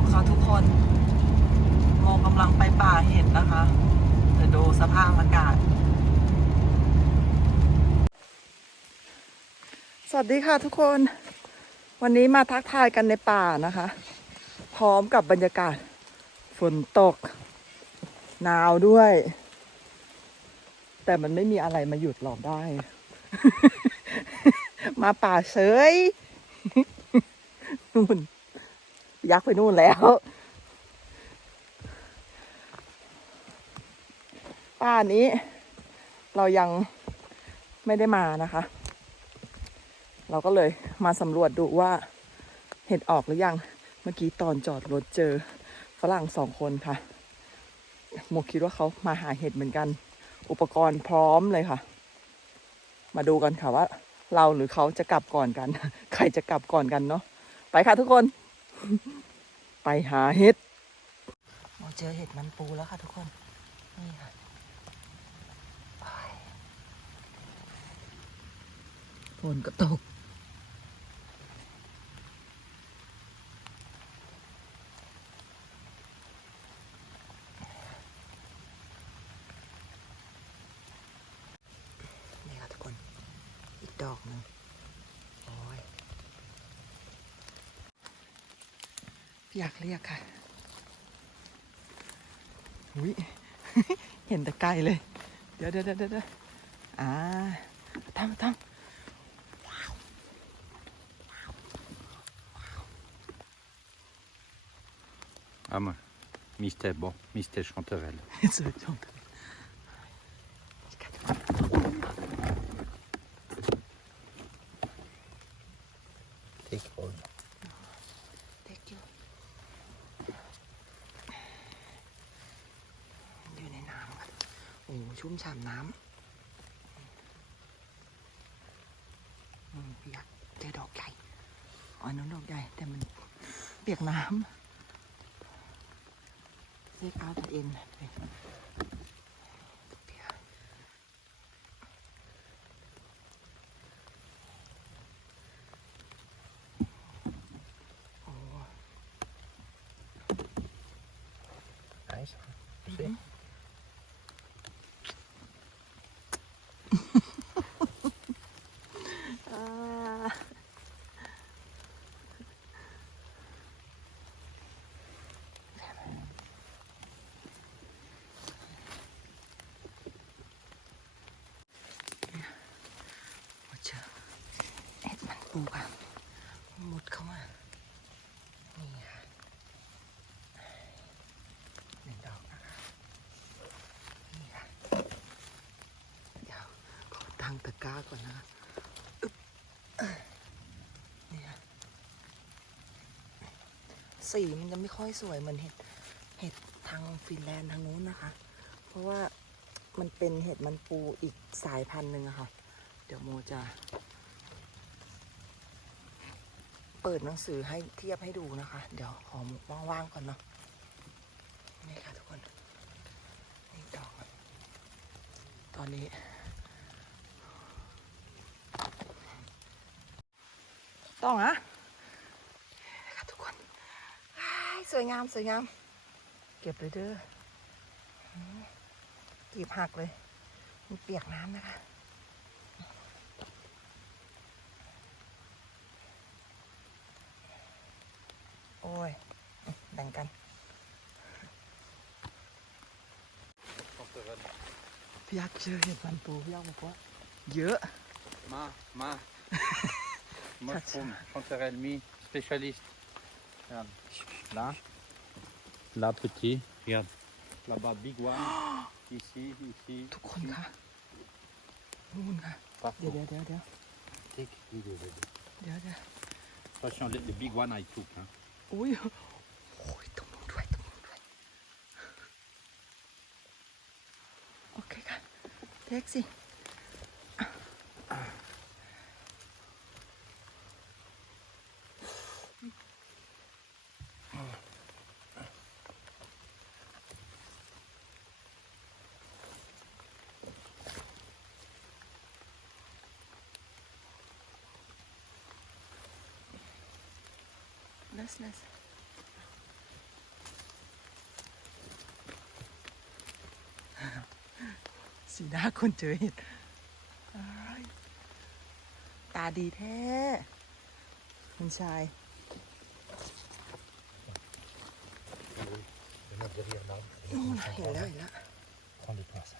กค่ะทุกคนโมกำลังไปป่าเห็ดนะคะเดี๋ยวดูสภาพอากาศ สวัสดีค่ะทุกคน วันนี้มาทักทายกันในป่านะคะ พร้อมกับบรรยากาศ ฝนตก หนาวด้วย แต่มันไม่มีอะไรมาหยุดเราได้ มาป่าเฉยนู่น ยักษ์ไปนู่นแล้วป่านี้ เรายังไม่ได้มานะคะ เราก็เลยมาสำรวจดูว่าเห็ดออกหรือยังเมื่อกี้ตอนจอดรถเจอฝรั่งสองคนค่ะโมคิดว่าเขามาหาเห็ดเหมือนกัน อุปกรณ์พร้อมเลยค่ะ มาดูกันค่ะว่า เราหรือเขาจะกลับก่อนกัน ใครจะกลับก่อนกันเนาะไปค่ะทุกคน ไปหาเห็ดเราเจอเห็ดมันปูแล้วค่ะทุกคน นี่ค่ะฝนก็ตกนี่ค่ะทุกคน อีกดอกหนึ่งโอ้ย อยากเรียกค่ะอุ้ยเห็นแต่ไกลเลย เดี๋ยวเดี๋ยวเดี๋ยวเดี๋ยวอ่าทำท Ah, moi. Mystère, bon, mystère chanterelle. ำสวยจัง Take all. เด็กอยู่อยู่ในน้ำค่ะโอ้ชุ่ม ฉ่ำน้ำอืมอยากเจอดอกใหญ่อ๋อน้นดอกใหญ่แต่มันเปียกน้ำเช็คเอาตัวเองเปียกโอ้ Nice. See? อ่ามาเจอเอ็ดมันปูค่ะมุดเข้ามา นี่ค่ะหนึ่งดอกนะคะนี่ค่ะเดี๋ยวขอตั้งตะกร้าก่อนนะคะนี่ยสีมันจะไม่ค่อยสวยเหมือนเห็ดเห็ดทางฟินแลนด์ทางนู้นนะคะ เพราะว่ามันเป็นเห็ดมันปูอีกสายพันธุ์หนึ่งอะค่ะ เดี๋ยวโมจะ เปิดหนังสือให้เทียบให้ดูนะคะ เดี๋ยวขอว่างๆก่อนเนาะนี่ค่ะทุกคนนี่ดอกตอนนี้ ต้องอะนะคะทุกคนสวยงามสวยงาม เก็บเลยเด้ออืมกีบหักเลย มันเปียกน้ำนะคะ พี่ยักษ์เจอเห็ดมันปูพี่ยักษ์บอกว่า เยอะ Ma, ma. Moi, je prends chanterelle mi, spécialiste. Regarde. Là. Là, petit. Regarde. Là-bas, big one. ici, ici. ทุกคน ici. ค่ะนู่นค่ะ เดี๋ยว Partout. เดี๋ยวเดี๋ยวเดี๋ยว Take, big one. เดี๋ยวเดี๋ยว Attention, le, le big one, I took. Hein. อุ้ยโอ้ยตรงนู้นด้วยตรง เท็กสิเลสเลส สีหน้าคนเจอเห็ดอ้ายตาดีแท้คุณชายนู่นน่ะเห็นแล้วเห็นแล้ว Prends les points, ça.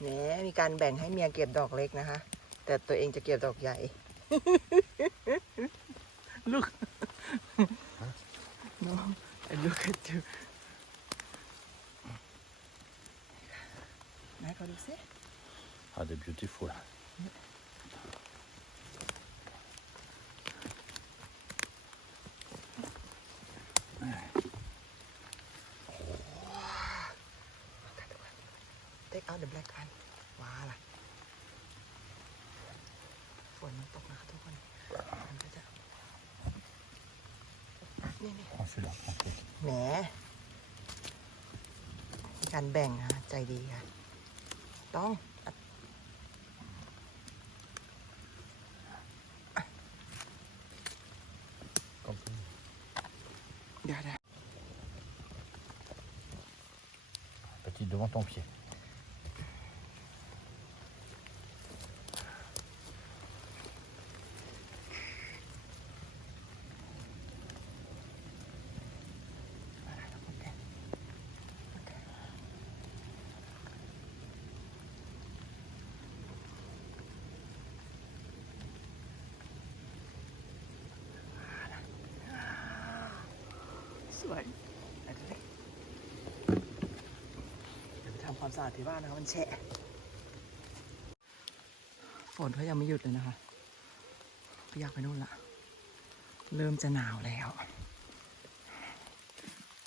แหมมีการแบ่งให้เมียเก็บดอกเล็กนะคะ แต่ตัวเองจะเก็บดอกใหญ่ลูกน้องไอ้ลูกกระจู ไหนขอดูสิ Ah, they're beautiful. เต็กเอาเดอะแบล็กกันว้าล่ะฝนมันตกนะคะทุกคนมันก็จะนี่นี่ Prends celui-là, prends celui-là. แหมมีการแบ่งนะใจดีค่ะ ต้อง Comme ça. เดี๋ยวเดี๋ยว Petit devant ton pied. วยเดี๋ยวไปทำความสะอาดที่บ้านนะครับมันแฉะฝนเขายังไม่หยุดเลยนะคะพี่อยากไปนู่นละเริ่มจะหนาวแล้ว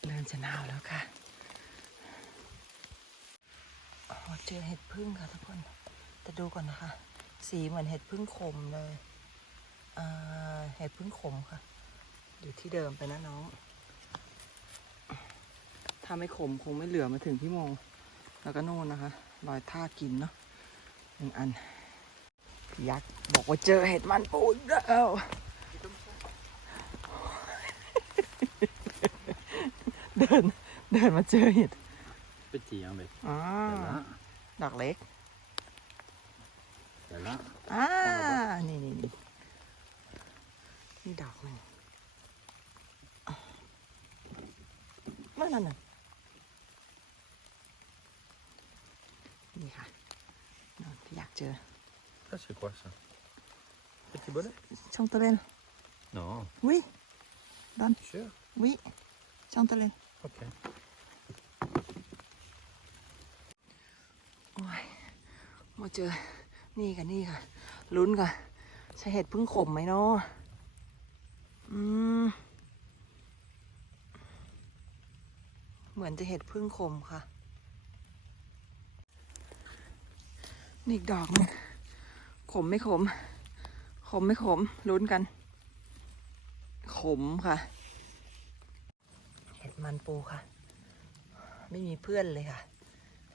เริ่มจะหนาวแล้วค่ะเจอเห็ดพึ่งค่ะทุกคน แต่ดูก่อนนะคะ สีเหมือนเห็ดพึ่งขมเลย เห็ดพึ่งขมค่ะ อยู่ที่เดิมไปนะน้อง ถ้าไม่ขมคงไม่เหลือมาถึงพี่โมงแล้วก็โน่นนะคะ รอยท่ากินเนาะหนึ่งอันยักษ์บอกว่าเจอเห็ดมันปูอีกแล้วเดินเดินมาเจอเห็ด Petit, hein, mais. อ่า Celle-là, ดอกเล็ก celle-là. อ่านี่นี่นี่นี่ดอกหนึ่งนั่นนั่นน่ะนี่ค่ะน อนที่อยากเจอ Ça, c'est quoi ça Petit bonnet ช่องตะเลน Non. วิดอน Sûr วิช่องตะเลน Ok. โอ้ยมาเจอ นี่ค่ะนี่ค่ะลุ้นค่ะใช่เห็ดพึ่งขมไหมเนาะอืม เหมือนจะเห็ดพึ่งขมค่ะ นี่อีกดอกนึงขมไม่ขม ขมไม่ขมลุ้นกัน ขมค่ะ เห็ดมันปูค่ะ ไม่มีเพื่อนเลยค่ะ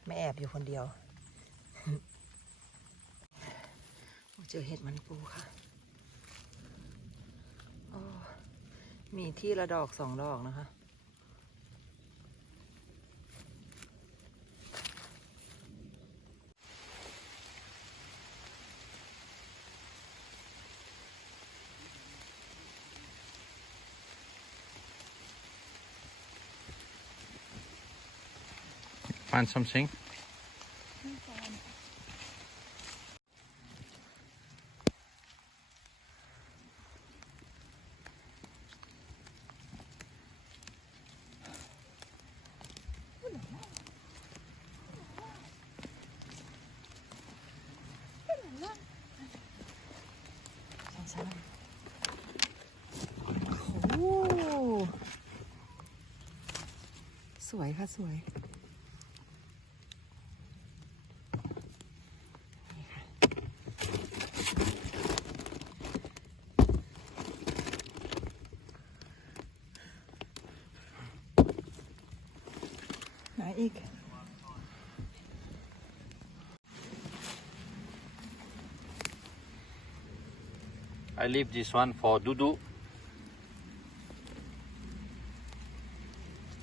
ไม่แอบอยู่คนเดียวเจอเห็ดมันปูค่ะมีที่ละดอกสองดอกนะคะ Find something.ใช่โอ้สวยค่ะ สวย I leave this one for Doudou.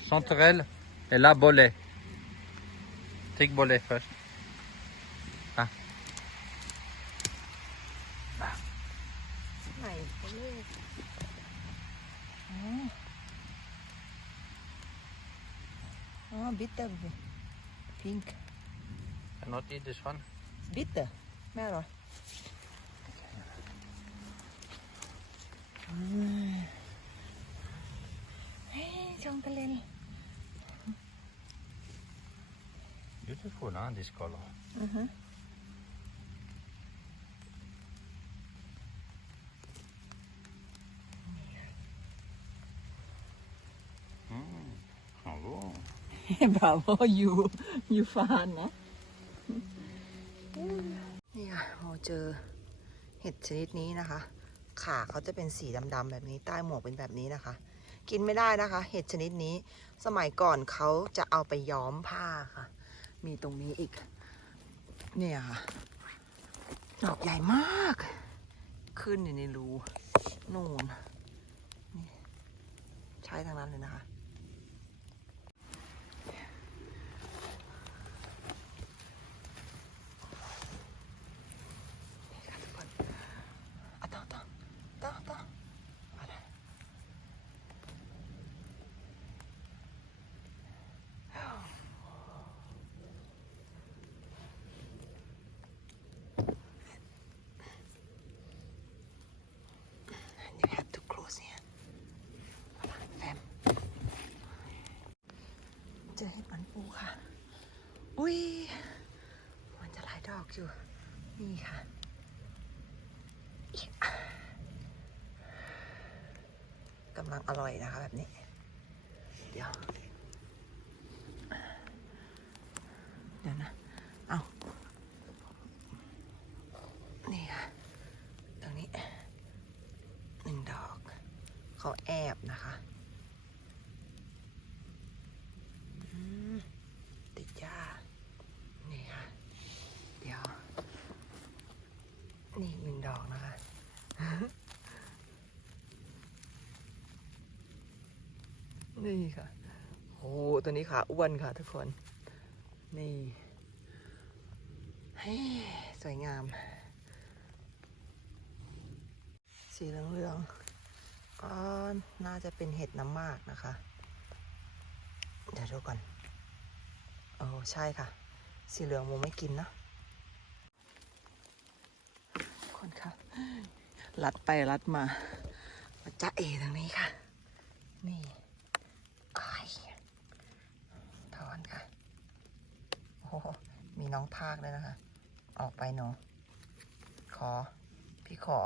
Centrelle et la bolet. Take bolet first. Ah. ah. Oh, bitter pink. Cannot eat this one? Bitter. Marrow. ม่อร่อยอืมเฮ้ยชงทะเลน Beautiful, huh? This color. อือฮึ Hello. บราโวยูยูฟานนะนี่ค่ะเราเจอเห็ดชนิดนี้นะคะ ขาเขาจะเป็นสีดำๆแบบนี้ใต้หมวกเป็นแบบนี้นะคะ กินไม่ได้นะคะ เห็ดชนิดนี้ สมัยก่อนเขาจะเอาไปย้อมผ้าค่ะ มีตรงนี้อีก เนี่ยค่ะ ดอกใหญ่มาก ขึ้นอยู่ในรูนู่นใช้ทางนั้นเลยนะคะ นี่ค่ะทุกคนอะต่อต่อต่อต่อเอาละ You have to close here เอาละแฟมเจอเห็ดมันปูค่ะ อุ้ย มันจะหลายดอกอยู่ นี่ค่ะ กำลังอร่อยนะคะแบบนี้ เดี๋ยว เดี๋ยวนะ เอานี่ค่ะ ตรงนี้หนึ่งดอก เขาแอบนะคะอืมติดยานี่ค่ะ เดี๋ยว นี่อีกหนึ่งดอกนะคะ นี่ค่ะ โอ้ตัวนี้ขาอ้วนค่ะทุกคน นี่สวยงาม สีเหลืองๆอ๋อน่าจะเป็นเห็ดน้ำมากนะคะ เดี๋ยวดูก่อนโอ้ใช่ค่ะ สีเหลืองโมไม่กินนะคนค่ะรัดไปรัดมามาจ้าเอทางนี้ค่ะ นี่อ้ายถอนค่ะ โอ้โหมีน้องทากด้วยนะคะ ออกไปหนู ขอ พี่ขอ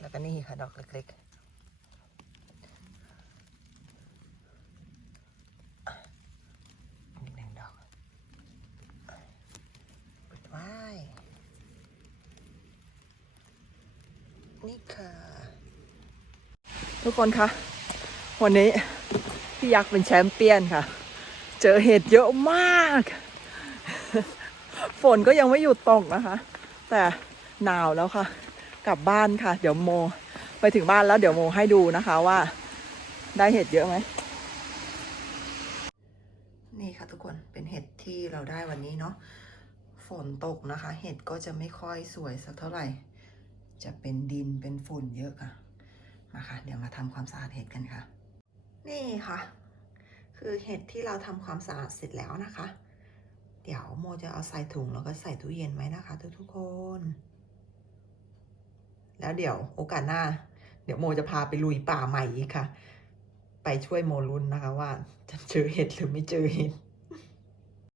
แล้วก็นี่ค่ะ ดอกเล็กๆอีกหนึ่งดอกปิดไว้นี่ค่ะ ทุกคนคะ วันนี้พี่ยักษ์เป็นแชมเปี้ยนค่ะ เจอเห็ดเยอะมาก ฝนก็ยังไม่หยุดตกนะคะ แต่หนาวแล้วค่ะ กลับบ้านค่ะ เดี๋ยวโม ไปถึงบ้านแล้วเดี๋ยวโมให้ดูนะคะว่า ได้เห็ดเยอะไหม นี่ค่ะทุกคนเป็นเห็ดที่เราได้วันนี้เนาะ ฝนตกนะคะ เห็ดก็จะไม่ค่อยสวยสักเท่าไหร่ จะเป็นดินเป็นฝุ่นเยอะค่ะมาค่ะเดี๋ยวมาทำความสะอาดเห็ดกันค่ะ นี่ค่ะ คือเห็ดที่เราทำความสะอาดเสร็จแล้วนะคะ เดี๋ยวโมจะเอาใส่ถุงแล้วก็ใส่ตู้เย็นไว้นะคะทุกๆคน แล้วเดี๋ยวโอกาสหน้า เดี๋ยวโมจะพาไปลุยป่าใหม่อีกค่ะ ไปช่วยโมรุนนะคะว่าจะเจอเห็ดหรือไม่เจอเห็ด